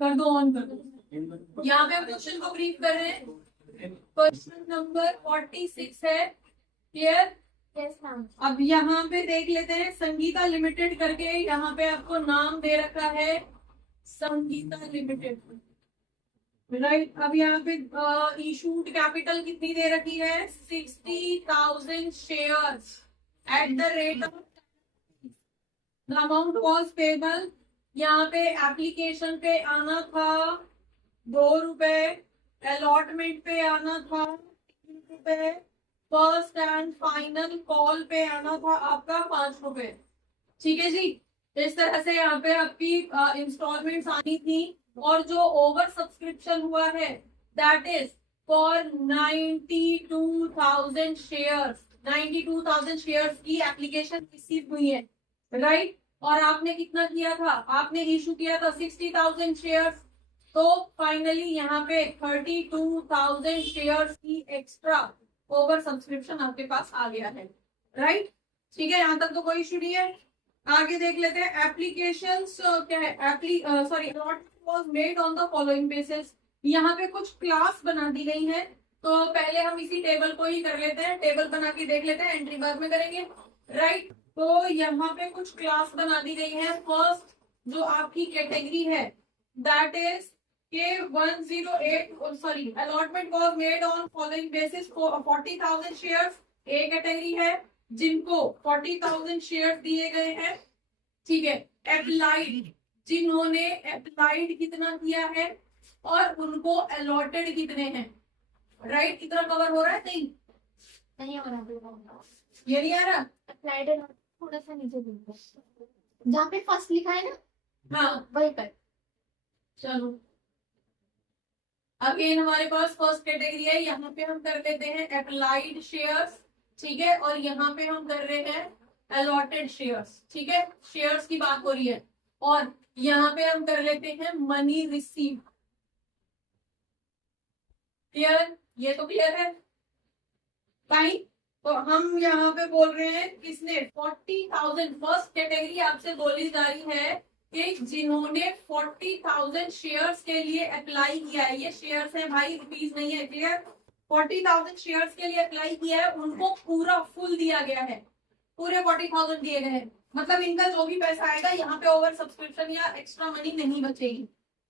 कर दो, ऑन कर दो। यहाँ पे हम क्वेश्चन को ब्रीफ कर रहे हैं। क्वेश्चन नंबर 46 है। क्लियर? Yes ma'am. अब यहाँ पे देख लेते हैं, संगीता लिमिटेड करके यहाँ पे आपको नाम दे रखा है, संगीता लिमिटेड, राइट। अब यहाँ पे इशूड कैपिटल कितनी दे रखी है? 60,000 shares at the rate of the amount was payable. यहाँ पे एप्लीकेशन पे आना था 2 रुपए, अलॉटमेंट पे आना था 3 रुपए, फर्स्ट एंड फाइनल कॉल पे आना था आपका 5 रुपए। ठीक है जी। इस तरह से यहाँ पे आपकी इंस्टॉलमेंट्स आनी थी। और जो ओवर सब्सक्रिप्शन हुआ है that is for 92,000 shares. 92,000 shares की एप्लीकेशन रिसीव हुई है, राइट। और आपने कितना किया था? आपने इशू किया था 60,000 शेयर्स। तो फाइनली यहाँ पे 32,000 शेयर्स की एक्स्ट्रा ओवर सब्सक्रिप्शन आपके पास आ गया है, राइट। ठीक है, यहाँ तक तो कोई इशू नहीं है। आगे देख लेते हैं। एप्लीकेशन क्या है? Sorry, allotment was made on the following basis. यहाँ पे कुछ क्लास बना दी गई है, तो पहले हम इसी टेबल को ही कर लेते हैं। टेबल बना के देख लेते हैं, एंट्री बार में करेंगे, राइट। तो यहाँ पे कुछ क्लास बना दी गई है। फर्स्ट जो आपकी कैटेगरी है दैट इज के 108, sorry, allotment was made on following basis 40,000 shares. A category है जिनको 40,000 शेयर्स दिए गए हैं, ठीक है। अप्लाइड, जिन्होंने अप्लाइड कितना किया है और उनको अलॉटेड कितने हैं, राइट। कितना कवर हो रहा है? नहीं हो रहा। ये नहीं आ रहा? अप्लाइड थोड़ा सा नीचे देखो, जहाँ पे फर्स्ट लिखा है ना, हाँ, वही पर। चलो अगेन हमारे पास फर्स्ट कैटेगरी है, यहाँ पे हम कर लेते हैं अप्लाइड शेयर्स, ठीक है। और यहाँ पे हम कर रहे हैं अलॉटेड शेयर्स, ठीक है। शेयर्स की बात हो रही है। और यहाँ पे हम कर लेते हैं मनी रिसीव। क्लियर? ये तो क्लियर है फाइन। तो हम यहाँ पे बोल रहे हैं किसने? 40,000। फर्स्ट कैटेगरी आपसे बोली जा रही है कि जिन्होंने 40,000 शेयर्स के लिए अप्लाई किया है। ये शेयर्स है भाई, रुपीज नहीं है, क्लियर। 40,000 शेयर्स के लिए अप्लाई किया है, उनको पूरा फुल दिया गया है, पूरे 40,000 दिए गए हैं। मतलब इनका जो भी पैसा आएगा यहाँ पे ओवर सब्सक्रिप्शन या एक्स्ट्रा मनी नहीं बचेगी,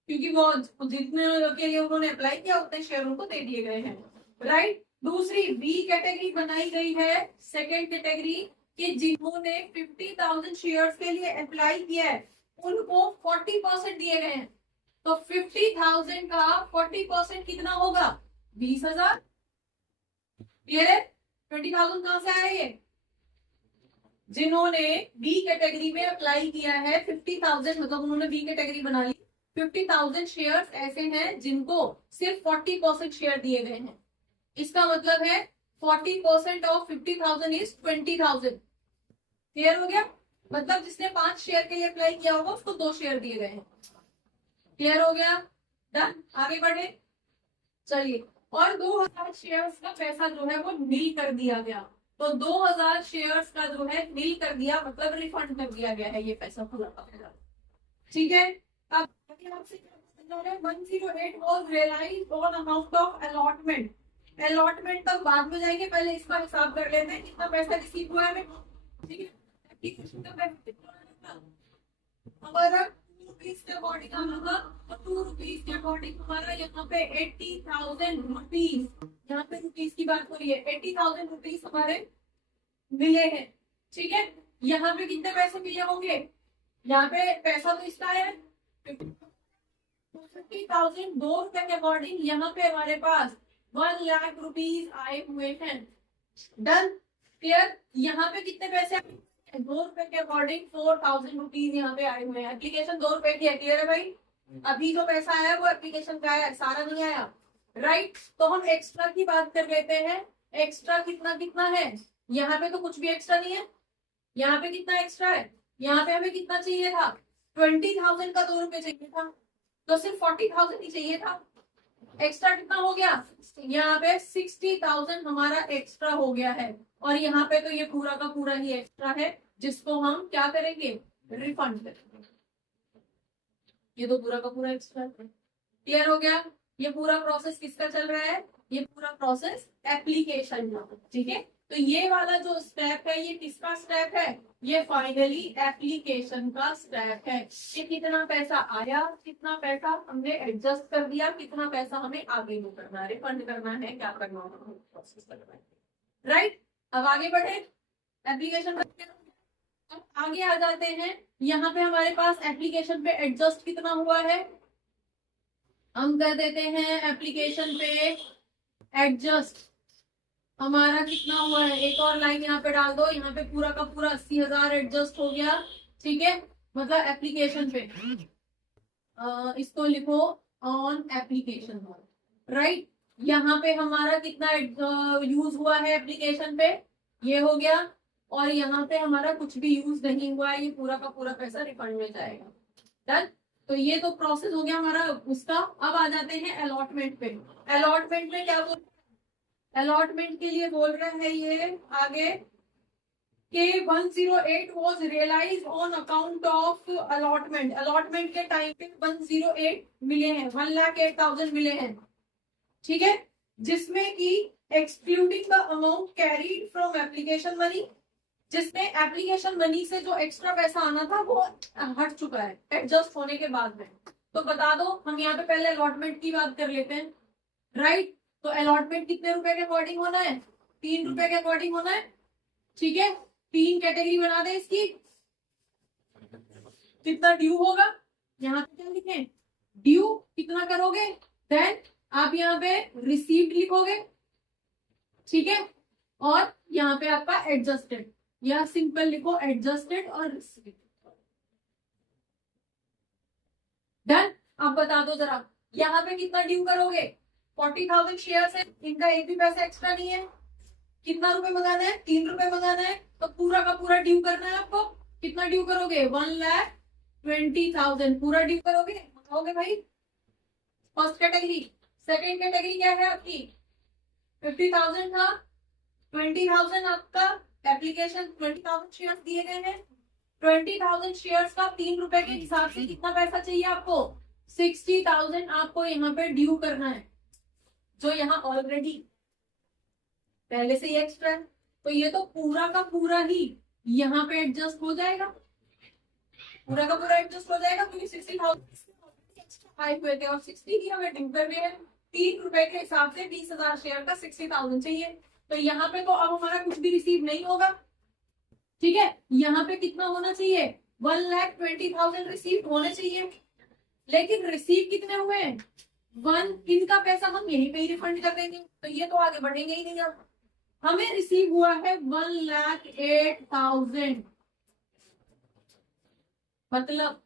क्योंकि वो जितने के लिए उन्होंने अप्लाई किया उतने शेयर उनको दे दिए गए हैं, राइट। दूसरी बी कैटेगरी बनाई गई है, सेकेंड कैटेगरी, कि जिन्होंने 50,000 शेयर्स के लिए अप्लाई किया है उनको 40% दिए गए हैं। तो 50,000 का 40% कितना होगा? 20,000। क्लियर है? 20,000 कहां से आया? ये जिन्होंने बी कैटेगरी में अप्लाई किया है 50,000, मतलब उन्होंने बी कैटेगरी बना ली। 50,000 शेयर्स ऐसे हैं जिनको सिर्फ 40% शेयर दिए गए हैं। इसका मतलब है 40% ऑफ 50,000 इज 20,000। क्लियर हो गया? मतलब जिसने 5 शेयर के लिए अप्लाई किया होगा उसको 2 शेयर दिए गए हैं। क्लियर हो गया? डन। आगे बढ़े, चलिए। और 2,000 शेयर्स का पैसा जो है वो नील कर दिया गया। तो 2,000 शेयर्स का जो है नील कर दिया, मतलब रिफंड कर दिया गया है ये पैसा पूरा का पूरा, ठीक है। अब आपसे 108 was realized on amount of allotment। Allotment तक बाद में जाएंगे, पहले इसका हिसाब कर लेते हैं कितना पैसा रिसीव हुआ है हमें, ठीक है। एप्लीकेशन का पैसा हमारा 2 रुपीज के अकॉर्डिंग आना था, तो 2 रुपीज के अकॉर्डिंग हमारा यहाँ पे 80,000 रुपीज, यहाँ पे रुपीज की बात हो रही है, 80,000 रुपीज हमारे मिले हैं, ठीक है। यहाँ पे कितने पैसे मिले होंगे? यहाँ पे पैसा तो इसका है 50,000, 2 रुपए के अकॉर्डिंग यहाँ पे हमारे पास 1 लाख रुपीज आए हुए हैं। डन। क्लियर? यहाँ पे कितने पैसे आए? 2 रुपए के अकॉर्डिंग 4,000 रुपीज यहाँ पे आए हुए हैं। एप्लीकेशन 2 रुपए की है, क्लियर है भाई? अभी जो पैसा आया वो एप्लीकेशन का है, सारा नहीं आया, राइट। तो हम एक्स्ट्रा की बात कर लेते हैं। एक्स्ट्रा कितना कितना है? यहाँ पे तो कुछ भी एक्स्ट्रा नहीं है। यहाँ पे कितना एक्स्ट्रा है? यहाँ पे हमें कितना चाहिए था? 20,000 का 2 रुपए चाहिए था, तो सिर्फ 40,000 ही चाहिए था। एक्स्ट्रा कितना हो गया? यहाँ पे 60,000 हमारा एक्स्ट्रा हो गया है। और यहाँ पे तो ये पूरा का पूरा ही एक्स्ट्रा है, जिसको हम क्या करेंगे? रिफंड करेंगे। ये तो पूरा का पूरा एक्स्ट्रा है। क्लियर हो गया? ये पूरा प्रोसेस किसका चल रहा है? ये पूरा प्रोसेस एप्लीकेशन का, ठीक है। तो ये वाला जो स्टेप है ये किसका स्टेप है? ये फाइनली एप्लीकेशन का स्टेप है। ये कितना पैसा आया, कितना पैसा हमने एडजस्ट कर दिया, कितना पैसा हमें आगे में करना है, रिफंड करना है, क्या करना है, प्रोसेस करना है। राइट, अब आगे बढ़े एप्लीकेशन। अब आगे आ जाते हैं, यहाँ पे हमारे पास एप्लीकेशन पे एडजस्ट कितना हुआ है, हम कर देते हैं एप्लीकेशन पे एडजस्ट हमारा कितना हुआ है। एक और लाइन यहाँ पे डाल दो, यहाँ पे पूरा का पूरा 80,000 एडजस्ट हो गया, ठीक है। मतलब एप्लीकेशन पे इसको लिखो ऑन एप्लीकेशन, राइट। यहाँ पे हमारा कितना यूज हुआ है एप्लीकेशन पे, ये हो गया। और यहाँ पे हमारा कुछ भी यूज नहीं हुआ है, ये पूरा का पूरा पैसा रिफंड में जाएगा। डन। तो ये तो प्रोसेस हो गया हमारा उसका। अब आ जाते हैं अलॉटमेंट पे। अलॉटमेंट में क्या बोल, अलॉटमेंट के लिए बोल रहा है ये आगे के 108 was realized on account of allotment। Allotment के टाइम पे 108 मिले हैं, 1,08,000 मिले हैं, ठीक है। जिसमें कि excluding the amount carried from application money, जिसमें एप्लीकेशन मनी से जो एक्स्ट्रा पैसा आना था वो हट चुका है एडजस्ट होने के बाद में। तो बता दो, हम यहाँ पे पहले अलॉटमेंट की बात कर लेते हैं, राइट। तो अलॉटमेंट कितने रुपए के अकॉर्डिंग होना है? 3 रुपए के अकॉर्डिंग होना है, ठीक है। 3 कैटेगरी बना दे इसकी। कितना ड्यू होगा, यहाँ पे क्या लिखे, ड्यू कितना करोगे, देन आप यहाँ पे रिसीव्ड लिखोगे, ठीक है। और यहाँ पे आपका एडजस्टेड, या सिंपल लिखो एडजस्टेड और रिसीव्ड। डन। अब बता दो जरा, यहाँ पे कितना ड्यू करोगे? 40,000 शेयर है, इनका एक भी पैसा एक्स्ट्रा नहीं है। कितना रुपए मंगाना है? 3 रुपए मंगाना है, तो पूरा का पूरा ड्यू करना है आपको। कितना ड्यू करोगे? 1,20,000 पूरा ड्यू करोगे, मंगाओगे भाई। First category. सेकेंड कैटेगरी क्या है आपकी? 50,000 था, 20,000 आपका एप्लीकेशन 20,000 शेयर दिए गए हैं। 20,000 शेयर्स का 3 रुपए के हिसाब से कितना पैसा चाहिए आपको? 60,000 आपको यहाँ पे ड्यू करना है, जो यहाँ ऑलरेडी पहले से ही एक्स्ट्रा है। तो ये तो पूरा का पूरा ही यहाँ पे एडजस्ट हो जाएगा, पूरा का पूरा एडजस्ट हो जाएगा, क्योंकि 60,000 आए हुए थे और 60 की हमें ड्यू करने हैं। 3 रुपए के हिसाब से 20,000 शेयर का 60,000 चाहिए। तो यहाँ पे तो अब हमारा कुछ भी रिसीव नहीं होगा, ठीक है। यहाँ पे कितना होना चाहिए? 1,20,000 रिसीव होने चाहिए, लेकिन रिसीव कितने हुए? 1। इनका पैसा हम यहीं पे ही रिफंड कर देंगे, तो ये तो आगे बढ़ेंगे ही नहीं। अब हमें रिसीव हुआ है 1,08,000, मतलब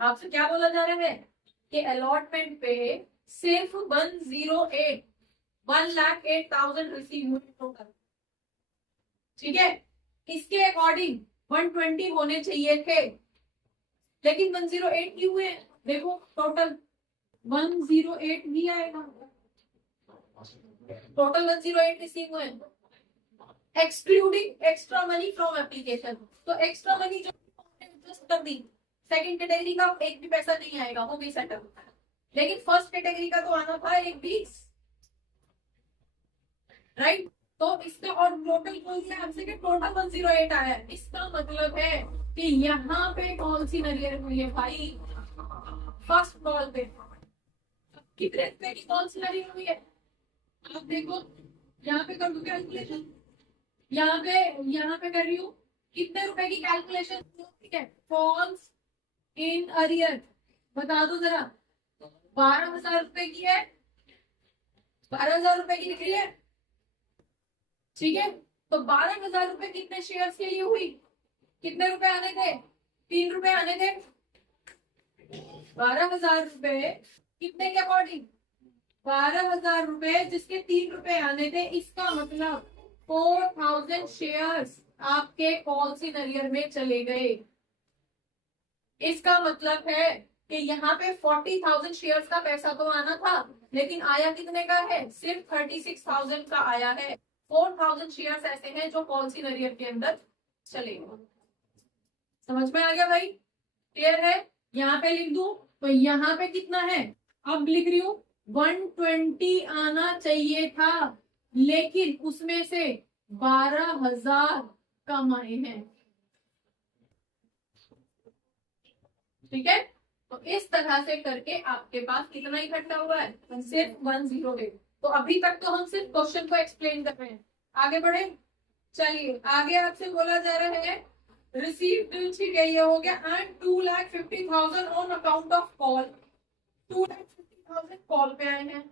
आपसे क्या बोला जा रहा है कि अलॉटमेंट पे सिर्फ 1,08,000 रिसीव हुए टोटल, ठीक है। इसके अकॉर्डिंग 120 होने चाहिए थे, लेकिन 108 क्यों हुए? देखो टोटल 108 ही आएगा, टोटल 108 रिसीव हुए, excluding extra money from application. तो एक्स्ट्रा मनी जो एडजस्ट कर दी, सेकंड कैटेगरी का एक भी पैसा नहीं आएगा, वो भी सेटल। लेकिन फर्स्ट कैटेगरी का तो आना था एक भी, राइट। तो इसका और टोटल बोल दिया हमसे कि टोटल 108 आया है। इसका मतलब है कि यहाँ पे कौन सी नरियर हुई है भाई? फर्स्ट कॉल पे कितने रुपए की कौन सी नरियर हुई है? आप देखो, यहाँ पे कर दो कैलकुलेशन, यहाँ पे कर रही हूँ कितने रुपए की कैलकुलेशन, ठीक है। कॉल्स इन अरियर बता दो जरा। 12,000 रुपए की है, 12,000 रुपए की निकली है, ठीक है। तो 12,000 रुपए कितने शेयर्स के लिए हुई? कितने रुपए आने थे? 3 रुपए आने थे। 12,000 रुपए कितने के अकॉर्डिंग? 12,000 रुपए जिसके 3 रुपए आने थे। इसका मतलब 4,000 शेयर्स आपके कॉल सिनेरियर में चले गए। इसका मतलब है कि यहाँ पे 40,000 शेयर्स का पैसा तो आना था, लेकिन आया कितने का है? सिर्फ 36,000 का आया है। 4,000 शेयर्स ऐसे हैं जो कॉल सिनेरियर के अंदर चले गए। समझ में आ गया भाई? क्लियर है? यहाँ पे लिख दूं तो यहाँ पे कितना है, अब लिख रही हूँ 120 आना चाहिए था, लेकिन उसमें से 12,000 कम आए हैं। ठीक है, तो इस तरह से करके आपके पास कितना इकट्ठा हुआ है, सिर्फ 108। तो अभी तक तो हम सिर्फ क्वेश्चन को एक्सप्लेन कर रहे हैं, आगे बढ़े। चलिए आगे आपसे बोला जा रहा है रिसीव, ठीक है ये हो गया, and 2,50,000 on account of call. 2,50,000 call पे आए हैं,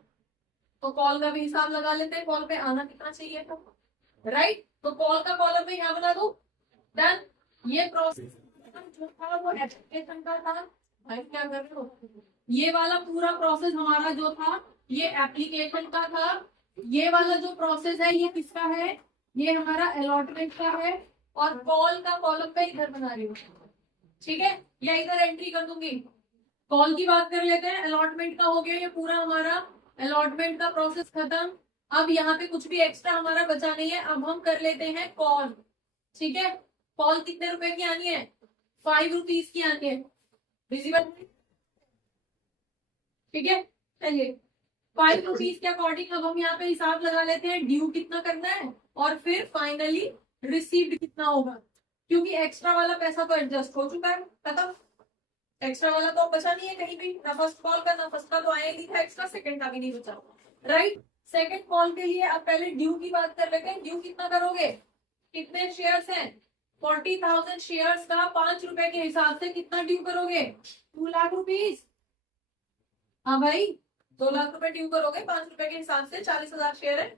तो कॉल का भी हिसाब लगा लेते हैं, कॉल पे आना कितना चाहिए था, राइट। तो कॉल का कॉलम में यहाँ बना दो, डन। ये प्रोसेस जो था वो एप्लीकेशन का था, भाई क्या कर रहे हो, ये वाला पूरा प्रोसेस हमारा जो था ये एप्लीकेशन का था। ये वाला जो प्रोसेस है ये किसका है, ये हमारा अलॉटमेंट का है, और कॉल का कॉलम पे इधर बना रही हूँ, ठीक है, या इधर एंट्री कर दूंगी। कॉल की बात कर लेते हैं, अलॉटमेंट का हो गया ये पूरा हमारा, अलॉटमेंट का प्रोसेस खत्म। अब यहाँ पे कुछ भी एक्स्ट्रा हमारा बचा नहीं है, अब हम कर लेते हैं कॉल। ठीक है, कॉल कितने रुपए की आनी है, 5 रुपीज की आनी है, विजिबल, ठीक है। चलिए 5 रुपीज के अकॉर्डिंग अब हम यहाँ पे हिसाब लगा लेते हैं, ड्यू कितना करना है और फिर फाइनली रिसीव्ड कितना होगा, क्योंकि एक्स्ट्रा वाला पैसा तो एडजस्ट हो चुका है, खत्म। एक्स्ट्रा वाला तो बचा नहीं है कहीं भी, ना फर्स्ट कॉल का ना फर्स्ट का तो आया ही नहीं था एक्स्ट्रा, सेकंड का भी नहीं बचा, राइट। सेकंड कॉल के लिए अब पहले ड्यू की बात कर लेते हैं। ड्यू कितना करोगे, कितने शेयर्स हैं, 40,000 शेयर्स का 5 रुपए के हिसाब से कितना ड्यू करोगे, 2 लाख रुपीज। हाँ भाई 2 लाख रुपए ड्यू करोगे 5 रुपए के हिसाब से, 40,000 शेयर है।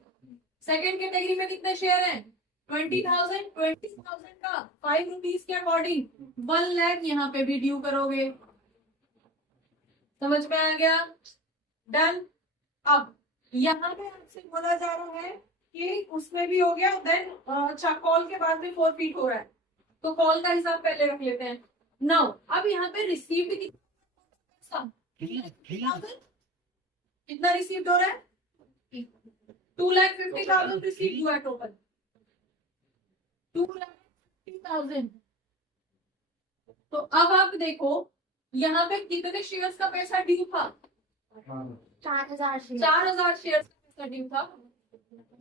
सेकंड कैटेगरी में कितने शेयर हैं, 20,000 का 5 रुपीज के अकॉर्डिंग 1 लाख यहाँ पे भी ड्यू करोगे। समझ में आ गया, डन। अब यहाँ पे आपसे बोला जा रहा है कि उसमें भी हो गया, देन अच्छा कॉल के बाद में 4 फीट हो रहा है, तो कॉल का हिसाब पहले रख लेते हैं। नाउ अब यहाँ पे रिसीव्ड कितना रिसीव्ड हो रहा है, 2,50,000 रिसीव्ड हुआ है टोटल, 2,50,000। तो अब आप देखो यहाँ पे कितने शेयर्स का पैसा ड्यू था, 4,000 शेयर। 4,000 शेयर्स का पैसा ड्यू था,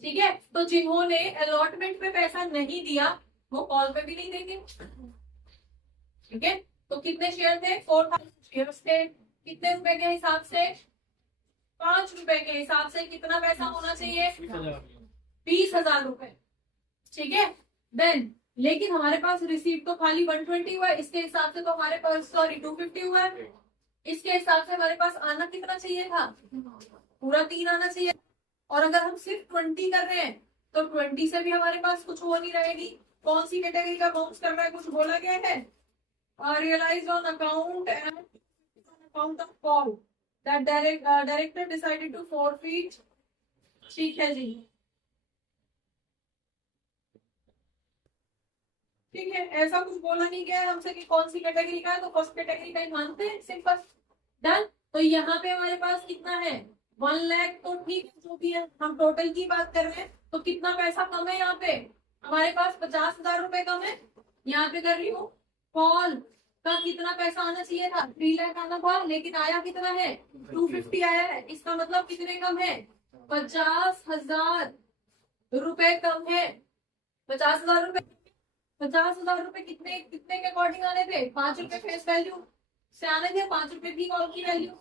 ठीक है। तो जिन्होंने अलॉटमेंट पे पैसा नहीं दिया वो कॉल पे भी नहीं देंगे, ठीक है। तो कितने शेयर थे, 4,000 शेयर्स थे, कितने रुपए के हिसाब से, 5 रुपए के हिसाब से कितना पैसा होना चाहिए, 20,000 रुपए, ठीक है। देन लेकिन हमारे पास रिसीव तो खाली 120 हुआ है, इसके हिसाब से तो हमारे पास सॉरी 250 हुआ है, इसके हिसाब से हमारे पास आना कितना चाहिए था, पूरा 3 आना चाहिए। और अगर हम सिर्फ 20 कर रहे हैं तो 20 से भी हमारे पास कुछ हो नहीं रहेगी। कौन सी कैटेगरी का बाउंस करना है कुछ बोला गया है, realize on account and account of call that director decided to forfeit, ठीक है जी, ठीक है। ऐसा कुछ बोला नहीं गया है हमसे कि कौन सी कैटेगरी का है, तो फर्स्ट कैटेगरी का ही मानते हैं, सिंपल, डन। तो यहाँ पे हमारे पास कितना है, 1 लाख, तो ठीक है जो भी है, हम टोटल की बात कर रहे हैं, तो कितना पैसा कम है यहाँ पे, हमारे पास 50,000 रुपए कम है। यहाँ पे कर रही हूँ कॉल का कितना पैसा आना चाहिए था, 3 लाख आना था, लेकिन आया कितना है, 250 आया है, इसका मतलब कितने कम है, 50,000 रुपए कम है। 50,000 रुपए, 50,000 रुपए कितने कितने के अकॉर्डिंग आने थे, 5 रुपए फेस वैल्यू से आने थे, 5 रुपए की कॉल की वैल्यू।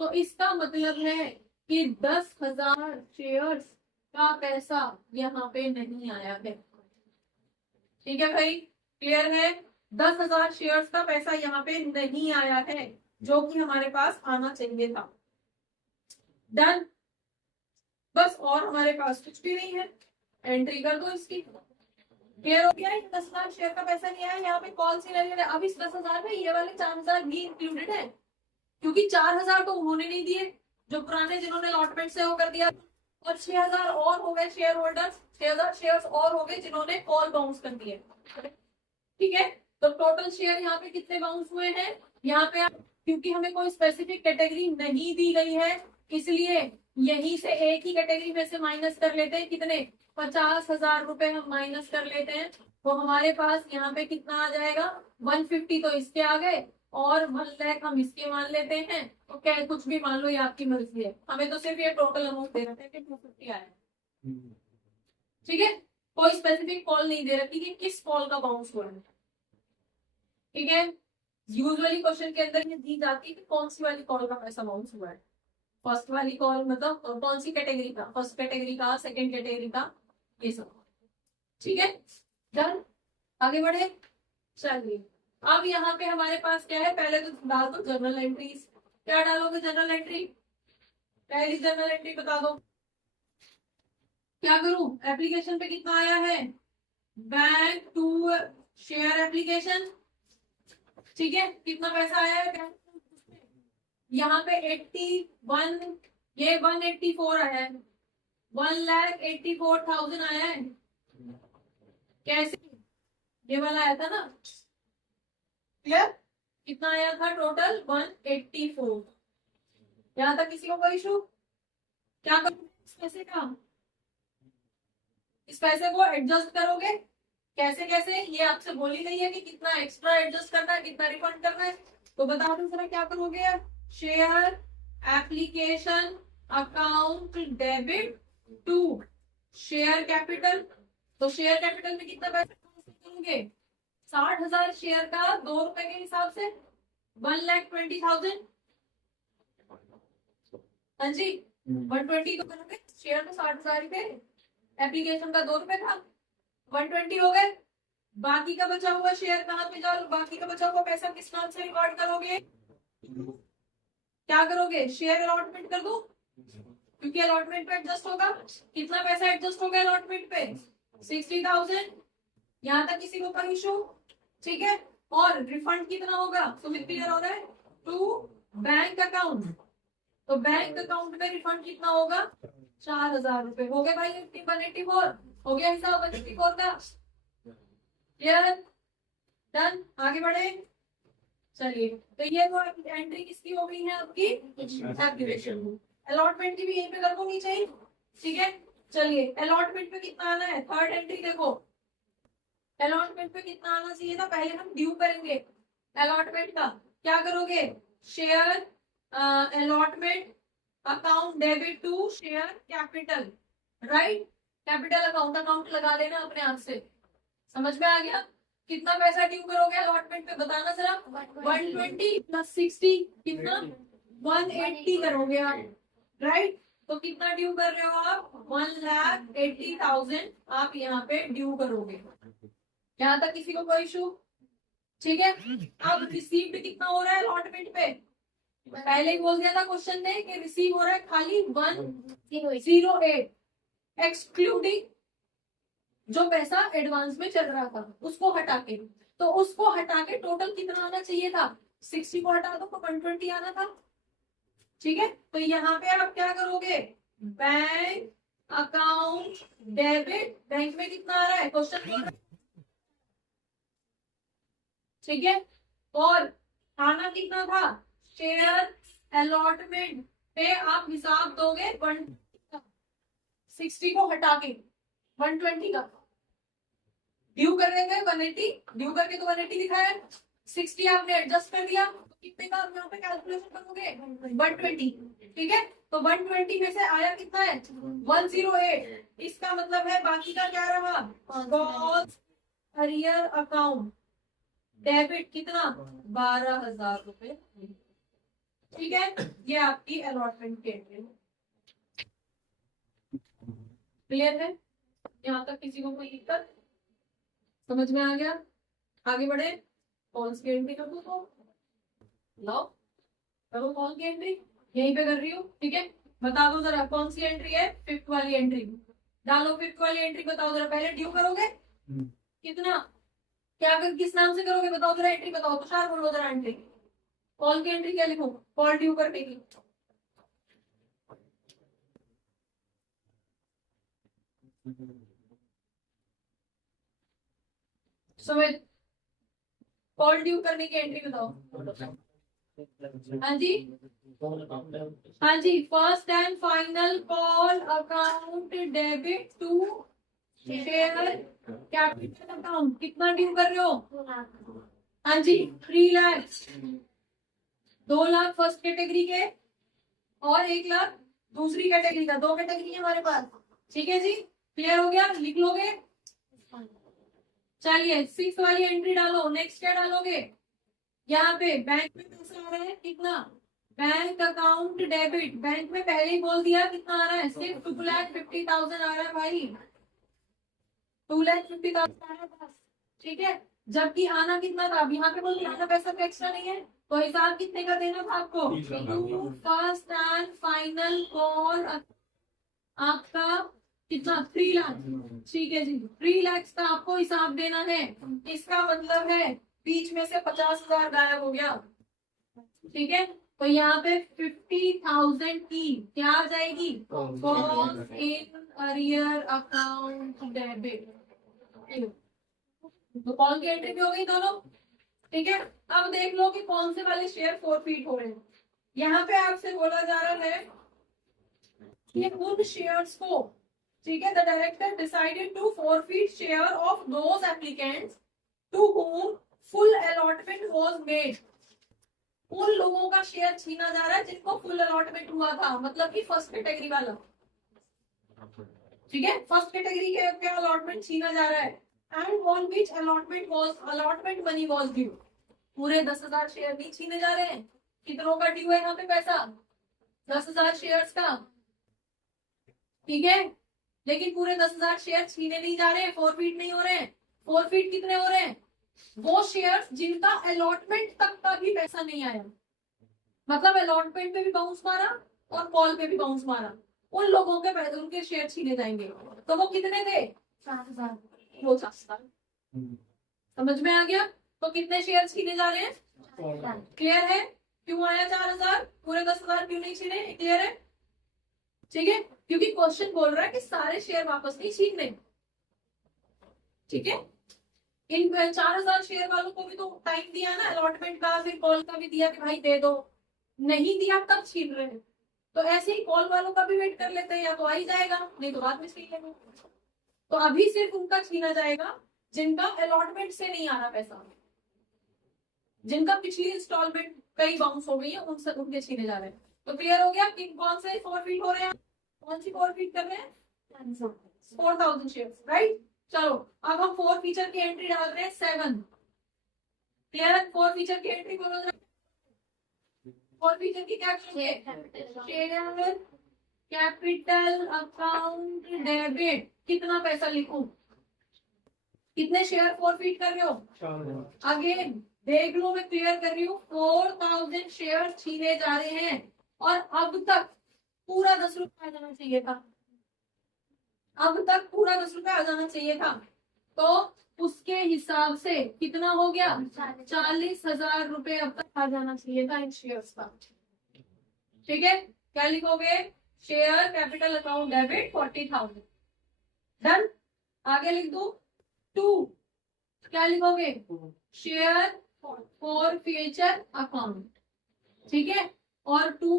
तो इसका मतलब है कि 10,000 शेयर्स का पैसा यहाँ पे नहीं आया है, ठीक है भाई, क्लियर है। 10,000 शेयर्स का पैसा यहाँ पे नहीं आया है, जो कि हमारे पास आना चाहिए था, डन। बस और हमारे पास कुछ भी नहीं है, एंट्री कर दो इसकी, क्लियर हो गया है। 10,000 शेयर का पैसा नहीं आया, यहाँ पे कॉल सी लगी है। अब इस 10,000 में ये वाले 4,000 भी इंक्लूडेड है, क्योंकि 4,000 तो उन्होंने नहीं दिए जो पुराने जिन्होंने अलॉटमेंट से वो कर दिया, और 6,000 और हो गए शेयर होल्डर्स, 6,000 शेयर्स और हो गए जिन्होंने कॉल बाउंस कर दिए, ठीक है। तो टोटल शेयर यहाँ पे कितने बाउंस हुए हैं, यहाँ पे क्योंकि हमें कोई स्पेसिफिक कैटेगरी नहीं दी गई है, इसलिए यहीं से एक ही कैटेगरी में से माइनस कर लेते हैं, कितने, 50,000 रुपए हम माइनस कर लेते हैं, तो हमारे पास यहाँ पे कितना आ जाएगा, 150 तो इसके आ गए और 1 लाख हम इसके मान लेते हैं। तो क्या कुछ भी मान लो, ये आपकी मर्जी है, हमें तो सिर्फ ये टोटल अमाउंट दे रखा है कि 250 आया है। ठीक है, कोई स्पेसिफिक कॉल नहीं दे रखी कि किस कॉल का बाउंस हुआ है। ठीक है, यूजुअली क्वेश्चन के अंदर ये दी जाती है कि कौन सी वाली कॉल का पैसा बाउंस हुआ है। फर्स्ट वाली कॉल मतलब कौन सी कैटेगरी का, फर्स्ट कैटेगरी का, सेकंड कैटेगरी का, ये सब। ठीक है, डन, आगे बढ़े। चलिए, अब यहाँ पे हमारे पास क्या है, पहले तो डाल दो जर्नल एंट्रीज। क्या डालोगे जनरल एंट्री, पहली जनरल एंट्री बता दो। क्या करूं, एप्लीकेशन पे कितना आया है, बैंक टू शेयर एप्लीकेशन। ठीक है, कितना पैसा आया है बैंक, यहाँ पे 81, ये 184 आया है, 1,84,000 आया है। कैसे, ये वाला आया था ना, क्लियर, कितना आया था टोटल 184। यहाँ तक किसी को कोई इशू, क्या करोगे इस पैसे का, इस पैसे को एडजस्ट करोगे कैसे कैसे, ये आपसे बोली गई है कि कितना एक्स्ट्रा एडजस्ट करना है, कितना रिफंड करना है। तो बता दो जरा क्या करोगे, share application account debit to share capital. तो शेयर कैपिटल में कितना पैसा करोगे, 60,000 शेयर का 2 रुपए के हिसाब से 1,20,000। हाँ जी, 120 तो करोगे, शेयर तो 60,000 ही थे, एप्लीकेशन का 2 रुपए था, 120 हो गए। बाकी का बचा हुआ शेयर कहाँ पे जाओ, बाकी का बचा हुआ पैसा किस नाम से रिकॉर्ड करोगे, क्या करोगे, शेयर अलॉटमेंट कर दो, क्योंकि अलॉटमेंट पे एडजस्ट होगा। कितना पैसा एडजस्ट होगा अलॉटमेंट पे, 60,000। यहाँ तक किसी को कोई इशू, ठीक है। और रिफंड कितना होगा, सुमित क्लियर हो रहा है, टू बैंक अकाउंट। तो बैंक अकाउंट में रिफंड कितना होगा, 4,000 रुपए। हो गए भाई 184, हो गया हिसाब 184 का, क्लियर, डन, आगे बढ़े। चलिए, तो ये वो एंट्री किसकी हो गई है आपकी, एप्लीकेशन। अलॉटमेंट की भी यहीं पे कर दो नीचे ही, ठीक है। चलिए, अलॉटमेंट पे कितना आना है, थर्ड एंट्री देखो, अलॉटमेंट पे कितना आना चाहिए था, पहले हम ड्यू करेंगे अलॉटमेंट का। क्या करोगे, share allotment account debit to share capital, right, capital account, account लगा लेना अपने आप से, समझ में आ गया। कितना पैसा ड्यू करोगे अलॉटमेंट पे, बताना जरा, 120 प्लस 60 कितना, 180 करोगे आप, राइट। तो कितना ड्यू कर रहे हो आप, 1,80,000 आप यहाँ पे ड्यू करोगे। यहाँ तक किसी को कोई इशू, ठीक है। अब रिसीव्ड कितना हो रहा है अलॉटमेंट पे, पहले ही बोल दिया था क्वेश्चन ने कि रिसीव हो रहा है खाली 108, एक्सक्लूडिंग जो पैसा एडवांस में चल रहा था उसको हटा के। तो उसको हटा के टोटल कितना आना चाहिए था, 60 को हटा दो तो 120 आना था, ठीक है। तो यहाँ पे आप क्या करोगे, बैंक अकाउंट डेबिट, बैंक में कितना आ रहा है क्वेश्चन, ठीक है। और आना कितना था, शेयर अलॉटमेंट पे आप हिसाब दोगे 60 को हटा के 120 का, ड्यू कर रहे थे 180, ड्यू करके तो 180 दिखाया, 60 आपने एडजस्ट कर दिया, तो कितने का आप यहाँ पे कैलकुलेशन करोगे, 120, ठीक है। तो 120 में से आया कितना है, 108। इसका मतलब है बाकी का क्या रहा, कॉस्ट अरियर अकाउंट डेबिट कितना, 12,000 रुपए, ठीक है। ये आपकी अलॉटमेंट की एंट्री, क्लियर है। यहाँ तक किसी को कोई दिक्कत, समझ में आ गया, आगे बढ़े। कौन सी एंट्री कर दो, तो लो करो कौन सी एंट्री, यहीं पे कर रही हूँ, ठीक है। बता दो जरा कौन सी एंट्री है, फिफ्थ वाली एंट्री डालो, फिफ्थ वाली एंट्री बताओ जरा, पहले ड्यू करोगे कितना, क्या कर, किस नाम से करोगे बताओ जरा, एंट्री बताओ, तुषार बोलो जरा एंट्री, कॉल की एंट्री क्या लिखूं, कॉल ड्यू करने की, सुमित कॉल ड्यू करने की एंट्री बताओ। हाँ जी, हाँ जी, first and final call account debit to share capital account कितना ड्यू कर रहे हो? हाँ जी 3 लाख, 2 लाख फर्स्ट कैटेगरी के और 1 लाख दूसरी कैटेगरी का। 2 कैटेगरी है हमारे पास, ठीक है जी, क्लियर हो गया? लिख लोगे? चलिए 6 वाली एंट्री डालो। नेक्स्ट क्या डालोगे? यहाँ पे बैंक में पैसा आ रहा है कितना? बैंक अकाउंट डेबिट, बैंक में पहले ही बोल दिया कितना आ रहा है, सिर्फ 2,50,000 आ रहा है भाई, 2,50,000 आ रहा है बस, ठीक है। जबकि आना कितना था? अब यहाँ पे बोल दिया आना पैसा तो एक्स्ट्रा नहीं है, तो हिसाब कितने का देना था आपको? फर्स्ट एंड फाइनल कॉल आपका कितना? 3 लाख, ठीक है जी, 3 लाख का आपको हिसाब देना है। इसका मतलब है बीच में से 50,000 गायब हो गया, ठीक है। तो यहाँ पे 50,000 की क्या आ जाएगी? Calls in arrear account debit, तो कौन की एंट्री भी हो गई दोनों, ठीक है। अब देख लो कि कौन से वाले शेयर फॉरफिट हो रहे हैं। यहाँ पे आपसे बोला जा रहा है कि उन शेयर्स को, ठीक है, the director decided to forfeit share of those applicants to whom full allotment was made. उन लोगों का शेयर छीना जा रहा है जिनको फुल अलॉटमेंट हुआ था, मतलब कि फर्स्ट कैटेगरी वाला, ठीक है, फर्स्ट कैटेगरी के अलॉटमेंट छीना जा रहा है। And on which allotment money was due. पूरे 10,000 शेयर नहीं छीने जा रहे हैं, कितनों का ड्यू है यहाँ पे पैसा? 10,000 शेयर्स का, ठीक है, लेकिन पूरे 10,000 शेयर छीने नहीं जा रहे हैं, फॉरफिट नहीं हो रहे हैं। फॉरफिट कितने हो रहे हैं? वो शेयर्स जिनका अलॉटमेंट तक का भी पैसा नहीं आया, मतलब अलॉटमेंट पे भी बाउंस मारा और कॉल पे भी बाउंस मारा, उन लोगों के पैसे, उनके शेयर छीने जाएंगे। तो वो कितने थे? 4,000, वो 4,000। समझ में आ गया? तो कितने शेयर छीने जा रहे हैं? क्लियर है? क्यों आया 4,000? पूरे 10,000 क्यों नहीं छीने? क्लियर है? ठीक है, क्योंकि क्वेश्चन बोल रहा है कि सारे शेयर वापस नहीं छीनने, ठीक है। इन 4,000 शेयर वालों को भी तो टाइम दिया ना अलॉटमेंट का, फिर कॉल का भी दिया कि भाई दे दो, नहीं दिया तब छीन रहे हैं। तो ऐसे ही कॉल वालों का भी वेट कर लेते हैं, या तो आ ही जाएगा नहीं तो बाद में छीन लेंगे। तो अभी सिर्फ उनका छीना जाएगा जिनका अलॉटमेंट से नहीं आ रहा पैसा, जिनका पिछली इंस्टॉलमेंट कई बाउंस हो गई है, उनसे उनके छीने जा रहे हैं। तो क्लियर हो गया कि कौन से फॉरफिट हो रहे हैं, कौन सी फॉरफिट कर रहे हैं? 4,000 शेयर, राइट। चलो अब हम 4 फीचर की एंट्री डाल रहे हैं 7। क्लियर है? 4 फीचर की एंट्री बोलो, 4 फीचर की क्या शेयर कैपिटल अकाउंट डेबिट। कितना पैसा लिखूं? कितने शेयर फॉरफिट कर रहे हो? अगेन देख लो, मैं क्लियर कर रही हूँ, 4,000 शेयर छीने जा रहे हैं और अब तक पूरा 10 रुपए आ जाना चाहिए था, अब तक पूरा 10 रुपए आ जाना चाहिए था। तो उसके हिसाब से कितना हो गया? 40,000 रुपए अब तक आ जाना चाहिए था इन शेयर्स का, ठीक है। क्या लिखोगे? Share capital account debit 40,000, done. आगे लिख दो 2, क्या लिखोगे? शेयर फॉर फ्यूचर अकाउंट, ठीक है, और 2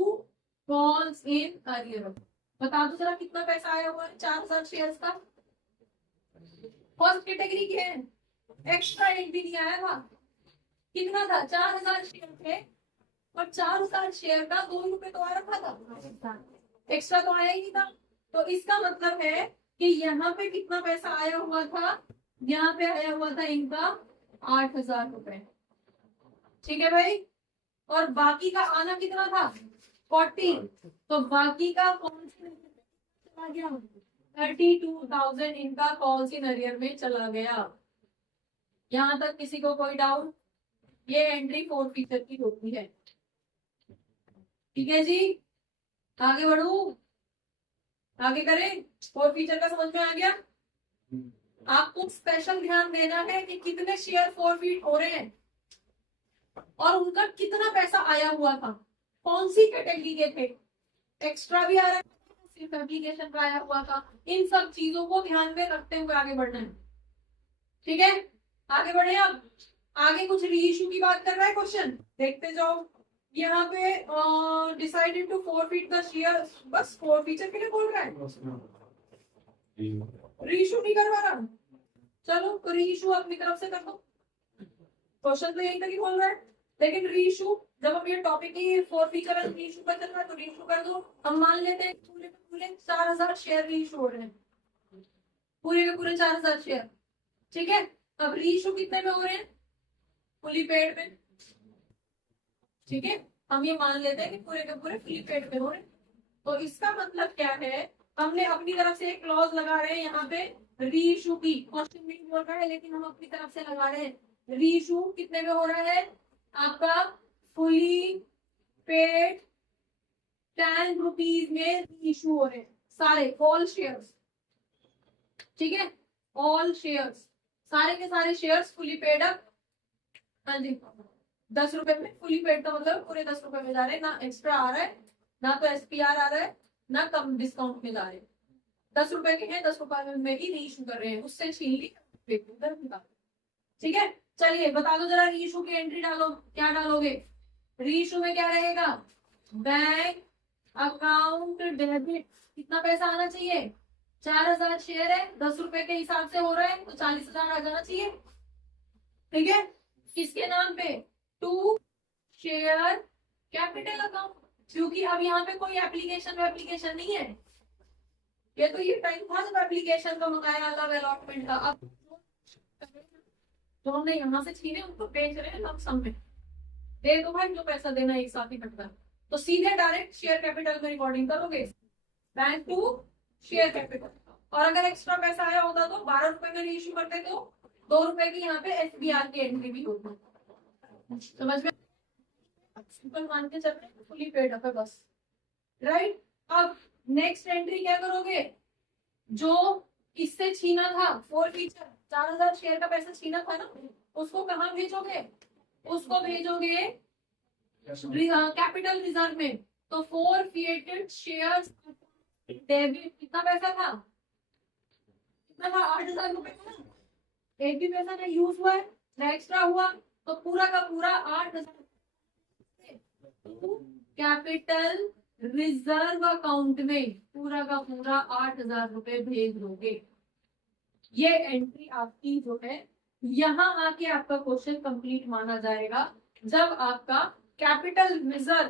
कॉल्स इन अरियर। बता दो जरा कितना पैसा आया हुआ है 4,000 शेयर्स का? फर्स्ट कैटेगरी के हैं, एक्स्ट्रा एक भी नहीं आया था। कितना था? 4,000 शेयर थे और 4,000 शेयर का 2 रुपए तो आ रखा था, एक्स्ट्रा तो आया ही नहीं था। तो इसका मतलब है कि यहाँ पे कितना पैसा आया हुआ था? यहाँ पे आया हुआ था इनका 8,000 रुपए, ठीक है भाई। और बाकी का आना कितना था? 40। तो बाकी का कौन सी चला गया? 32,000 इनका कॉल्स इन अरियर में चला गया। यहाँ तक किसी को कोई डाउट? ये एंट्री 4 फीचर की होती है, ठीक है जी। आगे बढ़ू, आगे करें। 4 फीचर का समझ में आ गया? आपको स्पेशल ध्यान देना है कि कितने शेयर फॉरफिट हो रहे हैं और उनका कितना पैसा आया हुआ था, कौन सी कैटेगरी के थे, एक्स्ट्रा भी आ रहा था, सिर्फ एप्लीकेशन का आया हुआ था। इन सब चीजों को ध्यान में रखते हुए आगे बढ़ना है, ठीक है। आगे बढ़े। अब आगे कुछ रीइश्यू की बात कर रहा है क्वेश्चन, देखते जाओ। यहाँ पे decided to forfeit the share, बस 4 फीचर के लिए बोल रहा है। रीइशू नहीं करवा रहा, चलो तो रीइशू अपनी तरफ से कर दो। क्वेश्चन तो यही तक ही बोल रहा है, लेकिन रीइशू जब हम ये टॉपिक ही 4 फीचर है रीइशू का चल रहा है तो रीइशू कर दो। हम मान लेते हैं पूरे के पूरे 4000 शेयर रीइशू हो रहे हैं, पूरे के पूरे 4000 शेयर, ठीक है। अब रीइशू कितने में हो रहे हैं, फुली पेड में, ठीक है। हम ये मान लेते हैं कि पूरे के पूरे फुली पेड में हो रहे हैं, तो इसका मतलब क्या है, हमने अपनी तरफ से एक क्लॉज लगा रहे हैं यहाँ पे रीइशू की, क्वेश्चन नहीं बोल रहा है लेकिन हम अपनी तरफ से लगा रहे हैं रीइशू कितने में हो रहा है आपका, फुली पेड 10 रुपीज में रीइशू हो रहे हैं सारे ऑल शेयर्स, ठीक है। ऑल शेयर्स, सारे के सारे शेयर्स फुली पेड अप, हाँ जी 10 रुपए में फुली पेड का मतलब पूरे 10 रुपए में जा रहे हैं, ना एक्स्ट्रा आ रहा है ना तो एसपीआर आ रहा है ना कम डिस्काउंट में जा रहे हैं, 10 रुपए के हैं 10 रुपए में ही रीइशू कर रहे हैं, उससे छीन ली, ठीक है। चलिए बता दो जरा रीइशू की एंट्री डालो, क्या डालोगे रीइशू में, क्या रहेगा, बैंक अकाउंट डेबिट, कितना पैसा आना चाहिए, 4000 शेयर है 10 रुपए के हिसाब से हो रहा है तो 40,000 आ जाना चाहिए, ठीक है। किसके नाम पे, टू शेयर कैपिटल अकाउंट, क्योंकि अब यहाँ पे कोई एप्लीकेशन नहीं है, ये तो ये टाइम था जब एप्लीकेशन का मंगाया अलग अलॉटमेंट का, अब जो हमने यहाँ से छीने उनको बेच रहे हैं लमसम में, दे दो भाई जो पैसा देना है एक साथ ही कटता, तो सीधे डायरेक्ट शेयर कैपिटल में रिकॉर्डिंग करोगे, बैंक टू शेयर कैपिटल। और अगर एक्स्ट्रा पैसा आया होता तो 12 रुपए में रीइश्यू करते तो 2 रुपए की यहाँ पे एसबीआर की एंट्री भी होती, समझ में, सिंपल मान के चल रहे हैं, फुली पेड अप है बस, राइट। अब नेक्स्ट एंट्री क्या करोगे, जो इससे छीना था 4 फीचर 4000 शेयर का पैसा छीना था ना, उसको कहाँ भेजोगे, उसको भेजोगे कैपिटल रिजर्व में, तो 4 फिएटेड शेयर्स डेबिट, कितना पैसा था, कितना था 8000 रुपए का ना, एक भी पैसा नहीं यूज हुआ है ना एक्स्ट्रा हुआ, तो पूरा का पूरा 8000 कैपिटल रिजर्व अकाउंट में पूरा का पूरा 8000 रुपए भेज दोगे। ये एंट्री आपकी जो है यहाँ आके आपका क्वेश्चन कंप्लीट माना जाएगा, जब आपका कैपिटल रिजर्व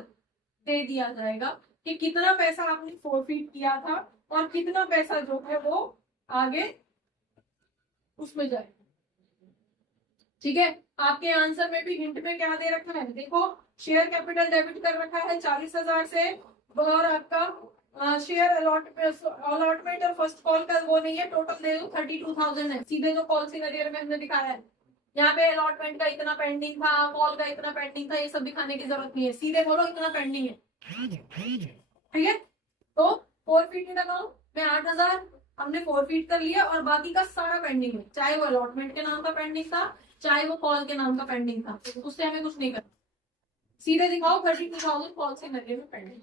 दे दिया जाएगा कि कितना पैसा आपने फॉरफिट किया था और कितना पैसा जो है वो आगे उसमें जाए, ठीक है। आपके आंसर में भी हिंट में क्या दे रखा है, देखो शेयर कैपिटल डेबिट कर रखा है 40,000 से, और आपका शेयर अलॉटमेंट और फर्स्ट कॉल का वो नहीं है, टोटल दे दो 32,000 है, सीधे जो कॉल सिनेरियो में हमने दिखाया है, यहाँ पे अलॉटमेंट का इतना पेंडिंग था, कॉल का इतना पेंडिंग था, ये सब दिखाने की जरूरत नहीं है, सीधे बोलो इतना पेंडिंग है, ठीक है। तो 4 फीट अकाउंट में 8,000 हमने 4 फीट कर लिया और बाकी का सारा पेंडिंग है, चाहे वो अलॉटमेंट के नाम का पेंडिंग था चाहे वो कॉल के नाम का पेंडिंग था, उससे हमें कुछ नहीं करना, सीधे दिखाओ 32,000 कॉल से नजर में पेंडिंग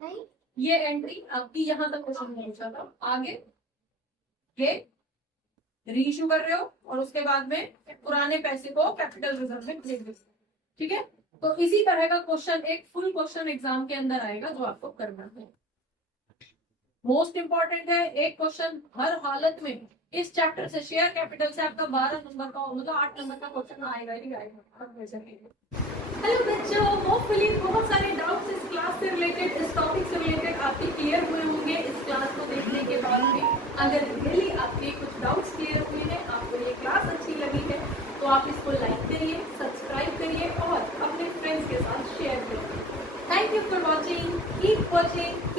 नहीं। ये एंट्री आपकी यहाँ तक क्वेश्चन पहुंचा था, आगे ये रीइश्यू कर रहे हो और उसके बाद में पुराने पैसे को कैपिटल रिजर्व में भेज दो, ठीक है। तो इसी तरह का क्वेश्चन एक फुल क्वेश्चन एग्जाम के अंदर आएगा जो आपको करना है, मोस्ट इंपॉर्टेंट है, एक क्वेश्चन हर हालत में इस चैप्टर से, शेयर कैपिटल से आपका 12 नंबर का मतलब 8 नंबर का क्वेश्चन आएगा ही आएगा। हेलो बच्चों, होपफुली बहुत सारे डाउट्स इस क्लास से रिलेटेड, इस टॉपिक से रिलेटेड आपके क्लियर हुए होंगे इस क्लास को देखने के बाद में। अगर रियली आपके कुछ डाउट्स क्लियर हुए हैं, आपको ये क्लास अच्छी लगी है, तो आप इसको लाइक करिए, सब्सक्राइब करिए और अपने फ्रेंड्स के साथ शेयर करिए। Thank you for watching, keep watching.